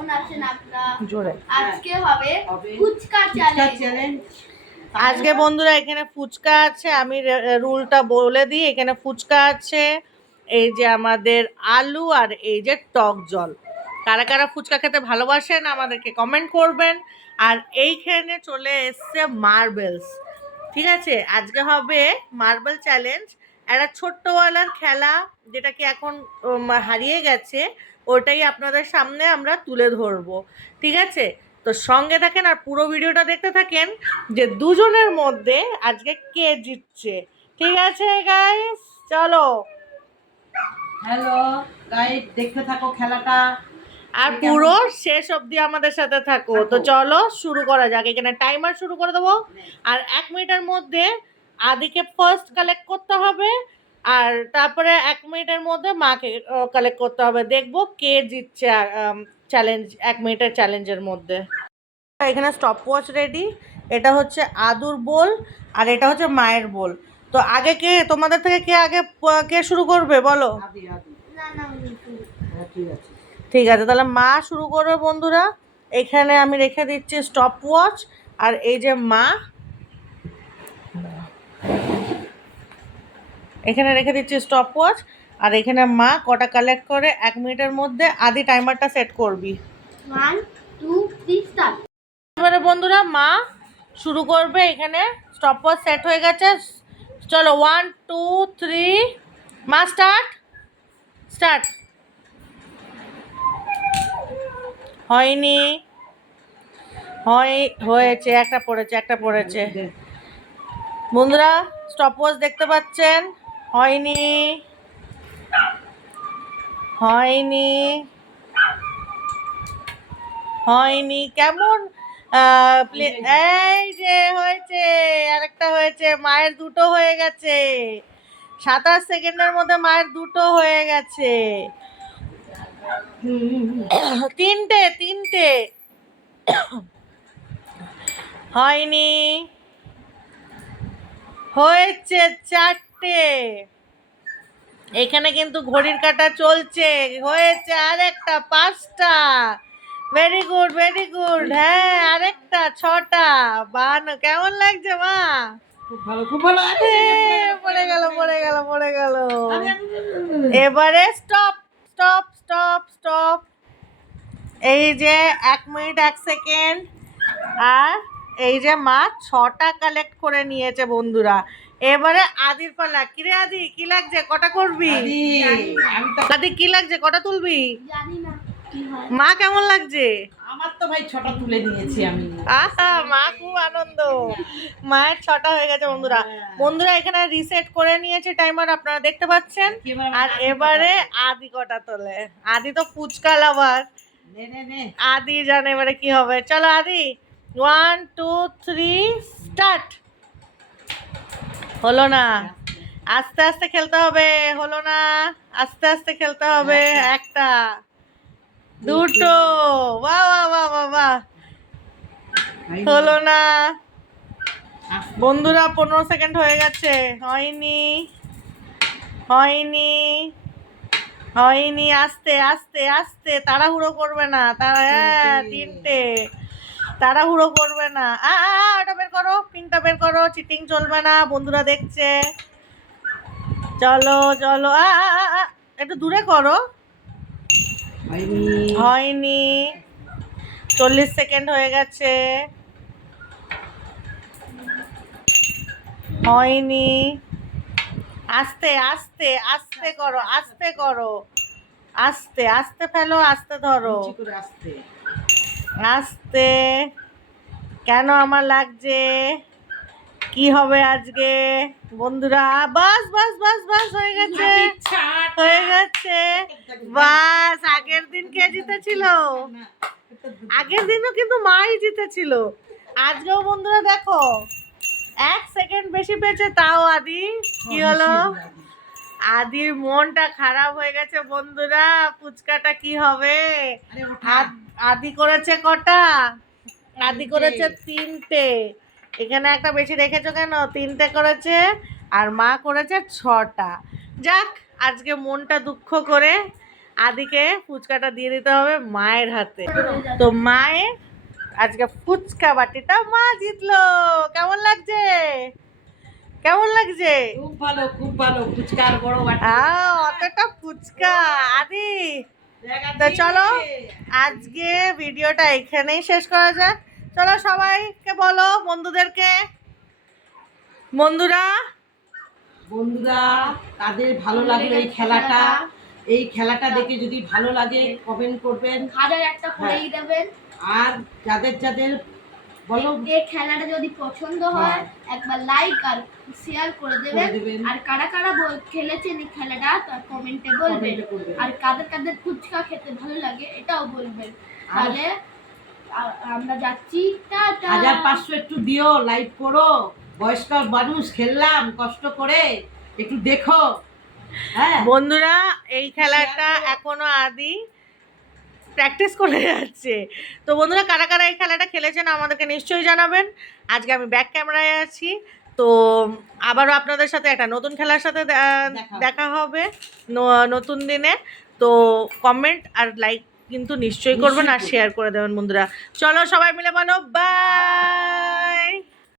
কেমন আছেন আপনারা? আজকে হবে ফুচকা চ্যালেঞ্জ। আজকে বন্ধুরা এখানে ফুচকা আছে, আমি রুলটা বলে দিই। এখানে ফুচকা আছে, এই যে আমাদের আলু, আর এই যে টক জল। কারা কারা ফুচকা খেতে ভালোবাসেন আমাদেরকে কমেন্ট করবেন। আর এইখানে চলে এসছে মার্বেলস, ঠিক আছে? আজকে হবে মার্বেল চ্যালেঞ্জ, একটা ছোট্টওয়ালার খেলা, যেটা কি এখন হারিয়ে গেছে। ওটাই আপনাদের সামনে আমরা তুলে ধরবো, ঠিক আছে? তো সঙ্গে থাকেন আর পুরো ভিডিওটা দেখতে থাকেন যে দুজনের মধ্যে আজকে কে জিতছে, ঠিক আছে গাইস? চলো। হ্যালো গাইস, দেখতে থাকো খেলাটা আর পুরো শেষ অবধি আমাদের সাথে থাকো। তো চলো শুরু করা যাক। এখানে টাইমার শুরু করে দেবো। আর 1 মিনিটের মধ্যে আদিকে ফার্স্ট কালেক্ট করতে হবে, আর তারপরে 1 মিনিটের মধ্যে মাকে কালেক্ট করতে হবে। দেখবো কে জিতছে চ্যালেঞ্জ, 1 মিনিটের চ্যালেঞ্জের মধ্যে। এখানে স্টপ ওয়াচ রেডি। এটা হচ্ছে আদুর বোল, আর এটা হচ্ছে মায়ের বোল। তো আগে কে, তোমাদের থেকে কে শুরু করবে বলো? ঠিক আছে, তাহলে মা শুরু করবে বন্ধুরা। এখানে আমি রেখে দিচ্ছি স্টপ ওয়াচ, আর এই যে মা এখানে রেখে দিচ্ছি স্টপ ওয়াচ, আর এখানে মা কটা কালেক্ট করে 1 মিনিটের মধ্যে। আদি টাইমারটা সেট করবি। 1 2 3 স্টার্ট। এবারে বন্ধুরা মা শুরু করবে। এখানে স্টপ ওয়াচ সেট হয়ে গেছে। চলো 1 2 3 মা স্টার্ট। হয়নি, হয়েছে, একটা পড়েছে। বন্ধুরা স্টপ ওয়াচ দেখতে পাচ্ছেন? হয়নি। কেমন এই যে হয়েছে, আরেকটা হয়েছে। মায়ের দুটো হয়ে গেছে। 27 সেকেন্ডের মধ্যে মায়ের দুটো হয়ে গেছে। তিনটে হয়নি, হয়েছে 4টে। এখানে কিন্তু ঘড়ির কাঁটা চলছে। হয়েছে আরেকটা, 5টা। Very good. হ্যাঁ আরেকটা, 6টা। বানো, কেমন লাগছে মা? খুব ভালো। পড়ে গেল। এবারে স্টপ। এই যে 1 মিনিট 1 সেকেন্ড, আর এই যে মা 6টা কালেক্ট করে নিয়েছে বন্ধুরা। এবারে আদির পালা। কিরে আদি, কি লাগছে? কটা করবি? আদি কি লাগছে? কটা তুলবি? জানি না কি হয়। মা কেমন লাগছে? আমার তো ভাই 6টা তুলে নিয়েছি আমি। আহা, মা খুব আনন্দ। মায়ের 6টা হয়ে গেছে বন্ধুরা এখানে রিসেট করে নিয়েছে টাইমার, আপনারা দেখতে পাচ্ছেন। আর এবারে আদি কটা তোলে। আদি তো ফুচকা লাভার, আদি জানে এবারে কি হবে। চলো আদি, 1 2 3 স্টার্ট। হলো না, আস্তে আস্তে খেলতে হবে। হলো না, আস্তে খেলতে হবে। একটা, দুটো, বাহ। হলো না বন্ধুরা, 15 সেকেন্ড হয়ে গেছে। হয়নি। আস্তে, তাড়াহুড়ো করবে না। তিনটে, তাড়াহুড়ো করবে না। ওটা বের করো, পিনটা বের করো, চিটিং চলবে না, বন্ধুরা দেখছে। চলো একটু দূরে করো। হয়নি। 40 সেকেন্ড হয়ে গেছে। হয়নি। আস্তে করো। আস্তে ফেলো, আস্তে ধরো। আস্তে। কেন আমার লাগছে? কি হবে আজকে বন্ধুরা? বাস হয়ে গেছে। বাস। আগের দিন কে জিতেছিল? আগের দিনও কিন্তু মাই জিতেছিল। আজকেও বন্ধুরা দেখো 1 সেকেন্ড বেশি পেয়েছে, তাও আদি। কি হলো? আদির মনটা খারাপ হয়ে গেছে বন্ধুরা। ফুচকাটা কি হবে? আদি করেছে কটা? আদি করেছে 3টে। এখানে একটা বেশি রেখেছো কেন? 3টে করেছে, আর মা করেছে 6টা। যাক, আজকে মনটা দুঃখ করে আদিকে ফুচকাটা দিয়ে দিতে হবে মায়ের হাতে। তো মায়ের আজকে ফুচকা বাটিটা মা জিতলো। কেমন লাগছে? কেমন লাগছে? খুব ভালো ফুচকার বড় বাটি। অতটা ফুচকা আদি। তো চলো আজকে ভিডিওটা এখানেই শেষ করা যাক। চলো সবাইকে বলো বন্ধুদেরকে। বন্ধুরা তাদের ভালো লাগলো এই খেলাটা দেখে যদি ভালো লাগে কমেন্ট করবেন, হাজার একটা করেই দেবেন। আর যাদের বলো এই খেলাটা যদি পছন্দ হয় একবার লাইক আর শেয়ার করে দেবেন। আর কারা কারা খেলেছেন এই খেলাটা তার কমেন্টে বলবেন। আর কাদের ফুচকা খেতে ভালো লাগে এটাও বলবেন। তাহলে আমরা যাচ্ছি, টাটা। 1500 একটু দিও, লাইক করো। বয়স্ক মানুষ খেললাম কষ্ট করে, একটু দেখো। হ্যাঁ বন্ধুরা এই খেলাটা এখনো আদি প্র্যাকটিস করে যাচ্ছে। তো বন্ধুরা কারা কারা এই খেলাটা খেলেছেন আমাদেরকে নিশ্চয়ই জানাবেন। আজকে আমি ব্যাক ক্যামেরায় আছি। তো আবারও আপনাদের সাথে একটা নতুন খেলার সাথে দেখা হবে নতুন দিনে। তো কমেন্ট আর লাইক কিন্তু নিশ্চয়ই করবেন আর শেয়ার করে দেবেন বন্ধুরা। চলো সবাই মিলে বলো বাই।